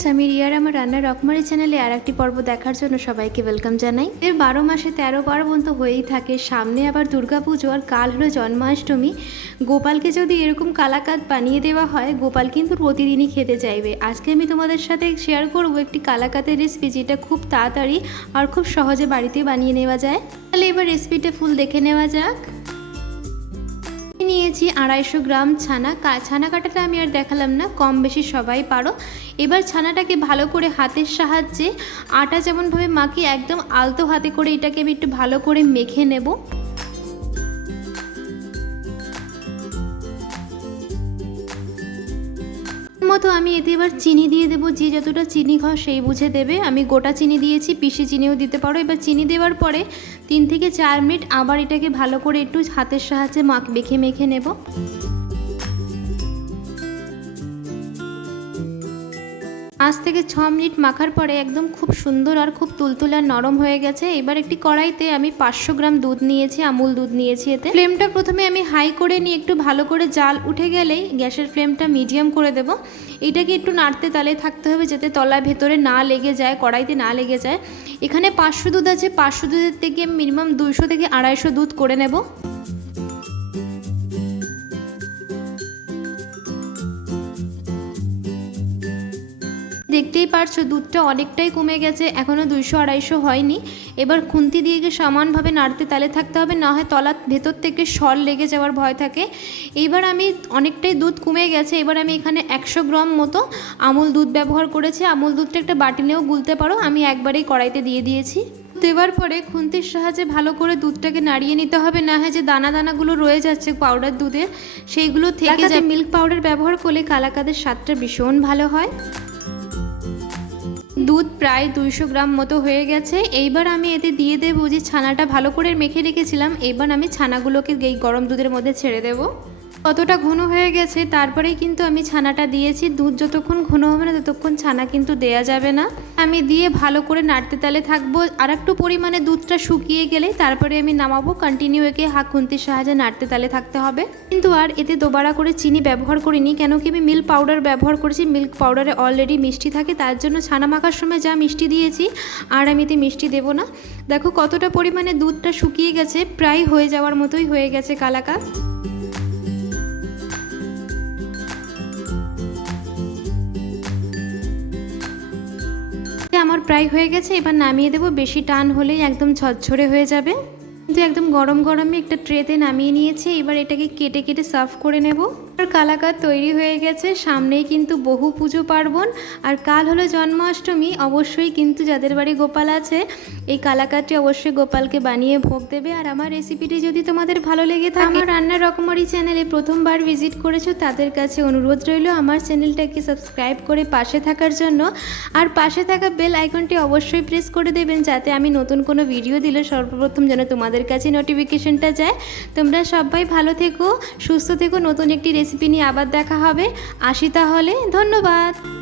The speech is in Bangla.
ফ্রেন্ডস আমি রিয়ার আমার রান্নার রকমারি চ্যানেলে আর একটি পর্ব দেখার জন্য সবাইকে ওয়েলকাম জানাই। এর বারো মাসে তেরো পার্বণ তো হয়েই থাকে। সামনে আবার দুর্গাপুজো আর কাল হলো জন্মাষ্টমী। গোপালকে যদি এরকম কালাকাত বানিয়ে দেওয়া হয়, গোপাল কিন্তু প্রতিদিনই খেতে চাইবে। আজকে আমি তোমাদের সাথে শেয়ার করব একটি কালাকাতের রেসিপি যেটা খুব তাড়াতাড়ি আর খুব সহজে বাড়িতে বানিয়ে নেওয়া যায়। তাহলে এবার রেসিপিটা ফুল দেখে নেওয়া যাক। নিয়েছি, আড়াইশো গ্রাম ছানা। ছানা কাটাটা আমি আর দেখালাম না, কম বেশি সবাই পারো। এবার ছানাটাকে ভালো করে হাতের সাহায্যে আটা যেমনভাবে মাখি, একদম আলতো হাতে করে এটাকে আমি একটু ভালো করে মেখে নেব। মতো আমি এতে এবার চিনি দিয়ে দেবো। যে যতটা চিনি খাও সেই বুঝে দেবে। আমি গোটা চিনি দিয়েছি পিষে চিনিও দিতে পারো। এবার চিনি দেওয়ার পরে তিন থেকে চার মিনিট আবার এটাকে ভালো করে একটু হাতের সাহায্যে মাখ মেখে মেখে নেব। পাঁচ থেকে ছ মিনিট মাখার পরে একদম খুব সুন্দর আর খুব তুলতুলে আর নরম হয়ে গেছে। এবার একটি কড়াইতে আমি পাঁচশো গ্রাম দুধ নিয়েছি, আমুল দুধ নিয়েছি এতে। ফ্লেমটা প্রথমে আমি হাই করে নিয়ে একটু ভালো করে জাল উঠে গেলেই গ্যাসের ফ্লেমটা মিডিয়াম করে দেব। এটাকে একটু নাড়তে তালে থাকতে হবে যাতে তলায় ভেতরে না লেগে যায়, কড়াইতে না লেগে যায়। এখানে পাঁচশো দুধ আছে, পাঁচশো দুধের থেকে মিনিমাম দুইশো থেকে আড়াইশো দুধ করে নেব। দেখতেই পারছ দুধটা অনেকটাই কমে গেছে এখনও দুইশো আড়াইশো হয়নি। এবার খুন্তি দিয়ে গিয়ে সমানভাবে নাড়তে তালে থাকতে হবে না হয় তলার ভেতর থেকে সর লেগে যাওয়ার ভয় থাকে। এইবার আমি অনেকটাই দুধ কমে গেছে এবার আমি এখানে একশো গ্রাম মতো আমুল দুধ ব্যবহার করেছি। আমুল দুধটা একটা বাটি নিয়েও গুলতে পারো আমি একবারেই কড়াইতে দিয়ে দিয়েছি। দেওয়ার পরে খুন্তির সাহায্যে ভালো করে দুধটাকে নাড়িয়ে নিতে হবে না হয় যে দানা দানাগুলো রয়ে যাচ্ছে পাউডার দুধে সেইগুলো থেকে যায় মিল্ক পাউডার ব্যবহার করলে কালাকাদের স্বাদটা ভীষণ ভালো হয়। দুধ প্রায় দুইশো গ্রাম মতো হয়ে গেছে। এইবার আমি এতে দিয়ে দেবো যে ছানাটা ভালো করে মেখে রেখেছিলাম। এবার আমি ছানাগুলোকে এই গরম দুধের মধ্যে ছেড়ে দেবো। কতটা ঘন হয়ে গেছে, তারপরেই কিন্তু আমি ছানাটা দিয়েছি। দুধ যতক্ষণ ঘন হবে না ততক্ষণ ছানা কিন্তু দেয়া যাবে না। আমি দিয়ে ভালো করে নাড়তে তালে থাকব। আর একটু পরিমাণে দুধটা শুকিয়ে গেলে তারপরে আমি নামাবো। কন্টিনিউ একে হাত খুন্তির সাহায্যে নাড়তে তালে থাকতে হবে। কিন্তু আর এতে দোবারা করে চিনি ব্যবহার করিনি, কেন কি আমি মিল্ক পাউডার ব্যবহার করেছি। মিল্ক পাউডারে অলরেডি মিষ্টি থাকে, তার জন্য ছানা মাখার সময় যা মিষ্টি দিয়েছি, আর আমি এতে মিষ্টি দেবো না। দেখো কতটা পরিমাণে দুধটা শুকিয়ে গেছে, প্রায় হয়ে যাওয়ার মতোই হয়ে গেছে কালাকার। আমার প্রায় হয়ে গেছে, এবার নামিয়ে দেবো। বেশি টান হলেই একদম ঝরঝরে হয়ে যাবে। কিন্তু একদম গরম গরমে একটা ট্রেতে নামিয়ে নিয়েছি, এবার এটাকে কেটে কেটে সার্ভ করে নেব। কালাকার তৈরি হয়ে গেছে। সামনেই কিন্তু বহু পুজো পার্বণ। আর কাল হলো জন্মাষ্টমী, অবশ্যই কিন্তু যাদের বাড়ি গোপাল আছে, এই কালাকারটি অবশ্যই গোপালকে বানিয়ে ভোগ দেবে। আর আমার রেসিপিটি যদি তোমাদের ভালো লেগে থাকে, আমার রান্নার রকমারি চ্যানেলে প্রথমবার ভিজিট করেছ, তাদের কাছে অনুরোধ রইল আমার চ্যানেলটাকে সাবস্ক্রাইব করে পাশে থাকার জন্য। আর পাশে থাকা বেল আইকনটি অবশ্যই প্রেস করে দেবেন, যাতে আমি নতুন কোনো ভিডিও দিলে সর্বপ্রথম যেন তোমাদের কাছে নোটিফিকেশনটা যায়। তোমরা সবাই ভালো থেকো, সুস্থ থেকো। নতুন একটি রেসিপি নিয়ে আবার দেখা হবে। আসি তাহলে ধন্যবাদ।